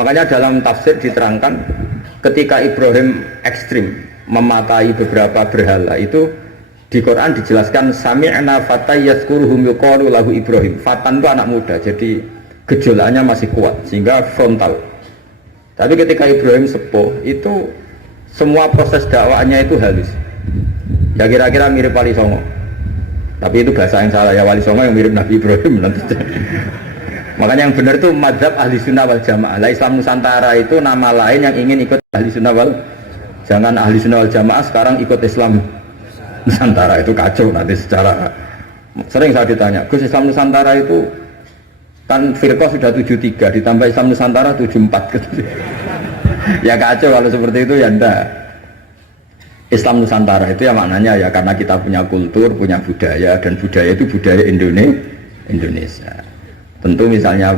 Makanya dalam tafsir diterangkan ketika Ibrahim ekstrim memakai beberapa berhala itu di Quran dijelaskan sami'na fatay yazkuruhum yuqalu lahu Ibrahim. Fatan itu anak muda, jadi gejolakannya masih kuat sehingga frontal. Tapi ketika Ibrahim sepuh itu semua proses dakwahnya itu halus. Ya kira-kira mirip Wali Songo. Tapi itu bahasa yang salah ya, Wali Songo yang mirip Nabi Ibrahim nanti. Makanya yang benar itu madzhab ahli sunnah wal jamaah. Lah Islam Nusantara itu nama lain yang ingin ikut ahli sunnah wal. Jangan ahli sunnah wal jamaah sekarang ikut Islam Nusantara, itu kacau nanti secara. Sering saya ditanya, Gus Islam Nusantara itu kan firqah sudah 73 ditambah Islam Nusantara 74 gitu. Ya kacau kalau seperti itu ya ndak. Islam Nusantara itu ya maknanya ya karena kita punya kultur, punya budaya, dan budaya itu budaya Indonesia. Tentu misalnya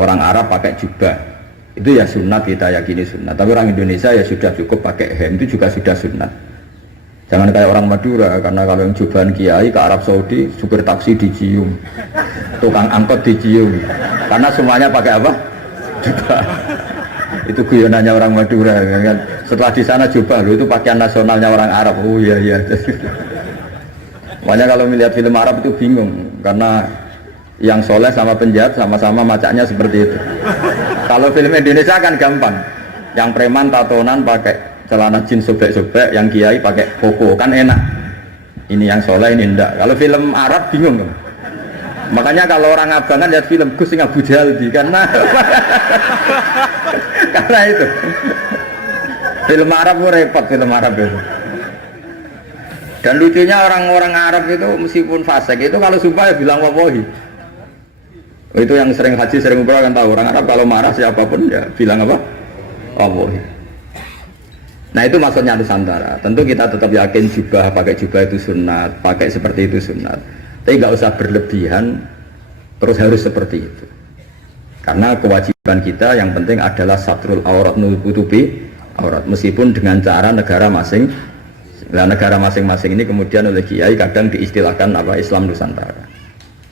orang Arab pakai jubah itu ya sunat, kita yakini sunat. Tapi orang Indonesia ya sudah cukup pakai hem, itu juga sudah sunat. Jangan kayak orang Madura, karena kalau yang jubahan kiai ke Arab Saudi supir taksi dicium, tukang angkot dicium, karena semuanya pakai apa? Jubah. Itu guyonannya orang Madura kan. Setelah di sana jubah loh, itu pakaian nasionalnya orang Arab. Oh iya. Makanya kalau melihat film Arab itu bingung, karena yang soleh sama penjahat sama-sama macaknya seperti itu. Kalau film Indonesia kan gampang, yang preman tatonan pakai celana jeans sobek-sobek, yang kiai pakai koko, kan enak. Ini yang soleh, ini enggak. Kalau film Arab bingung. Makanya kalau orang abangan lihat film Gus sing Abu Jahal karena karena itu. Film Arab itu repot, film Arab itu. Dan lucunya orang-orang Arab itu meskipun fasik itu kalau sumpah ya bilang wallahi. Itu yang sering haji, sering umrah kan tahu, orang Arab kalau marah siapapun ya bilang apa? Wallahi. Nah itu maksudnya Nusantara. Tentu kita tetap yakin pakai jubah itu sunat, pakai seperti itu sunat. Tapi nggak usah berlebihan, terus harus seperti itu. Karena kewajiban kita yang penting adalah satrul aurat, nutupi aurat, meskipun dengan cara negara masing. Nah, negara masing-masing ini kemudian oleh kiai kadang diistilahkan apa Islam Nusantara.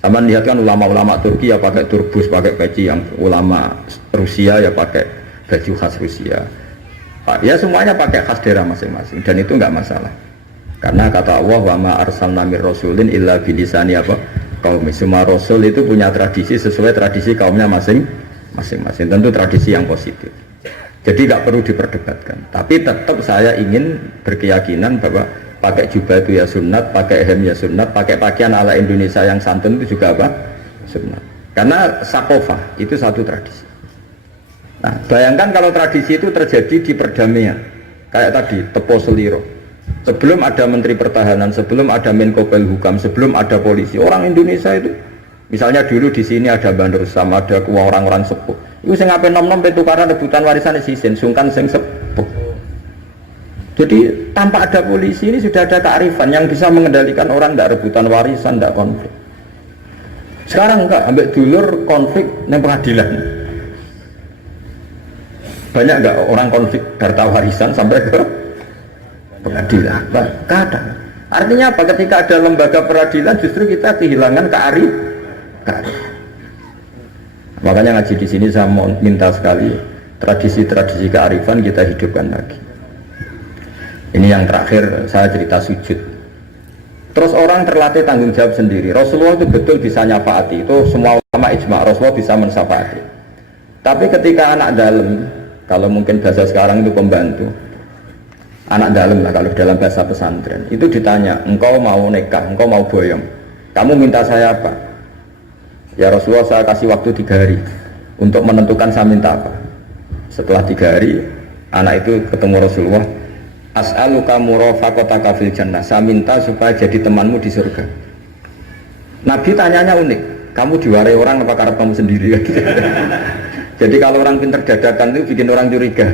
Sama lihat kan ulama-ulama Turki ya pakai turbus, pakai peci, yang ulama Rusia ya pakai baju khas Rusia. Ya semuanya pakai khas daerah masing-masing dan itu enggak masalah. Karena kata Allah wa ma arsalna mir rasulin illa bilisani apa kaum. Semua rasul itu punya tradisi sesuai tradisi kaumnya masing-masing. Tentu tradisi yang positif. Jadi enggak perlu diperdebatkan. Tapi tetap saya ingin berkeyakinan bahwa pakai jubah itu ya sunat, pakai hem ya sunat, pakai pakaian ala Indonesia yang santun itu juga apa? Sunat. Karena sakofah itu satu tradisi. Nah, bayangkan kalau tradisi itu terjadi di perdamaian, kayak tadi Tepo Seliro. Sebelum ada Menteri Pertahanan, sebelum ada Menko Polhukam, sebelum ada polisi, orang Indonesia itu, misalnya dulu di sini ada Bandar sama ada orang-orang sepuh. Itu sing ape nom-nom tukaran rebutan warisan sisin, sungkan sing sepuh. Jadi tanpa ada polisi ini sudah ada kearifan yang bisa mengendalikan orang, tidak rebutan warisan, tidak konflik. Sekarang enggak, ambil dulur konflik neng pengadilan. Banyak enggak orang konflik harta warisan sampai ke pengadilan? Kadang. Artinya apa? Ketika ada lembaga peradilan justru kita kehilangan kearifan. Makanya ngaji di sini saya mau minta sekali tradisi-tradisi kearifan kita hidupkan lagi. Ini yang terakhir saya cerita sujud. Terus orang terlatih tanggung jawab sendiri. Rasulullah itu betul bisa nyafaati. Itu semua ulama ijma, Rasulullah bisa mensafaati. Tapi ketika anak dalam, kalau mungkin bahasa sekarang itu pembantu, anak dalam lah kalau dalam bahasa pesantren, itu ditanya, engkau mau nikah, engkau mau boyong, kamu minta saya apa? Ya Rasulullah saya kasih waktu 3 hari untuk menentukan saya minta apa. Setelah 3 hari, anak itu ketemu Rasulullah, as'aluka murafaqataka fil jannah, saya minta supaya jadi temanmu di surga. Nabi tanyanya unik, kamu diwarai orang apa karena kamu sendiri? Jadi kalau orang pintar dadakan itu bikin orang curiga.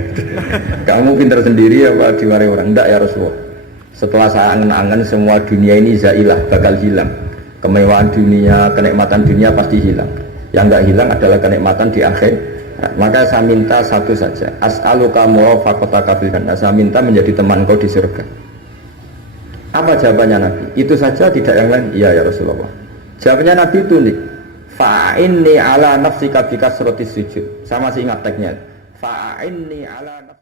Kamu pintar sendiri apa diwarai orang? Enggak ya Rasulullah, setelah saya angen-angen semua dunia ini zailah, bakal hilang. Kemewahan dunia, kenikmatan dunia pasti hilang. Yang enggak hilang adalah kenikmatan di akhir. Nah, maka saya minta satu saja, as'aluka murafaqataka fil jannah, saya minta menjadi teman kau di surga. Apa jawabannya Nabi? Itu saja, tidak yang lain? Iya ya Rasulullah. Jawabannya Nabi itu nih, Fa'inni ala nafsika bikasratis sujud. Sama masih ingat teksnya. Fa'inni ala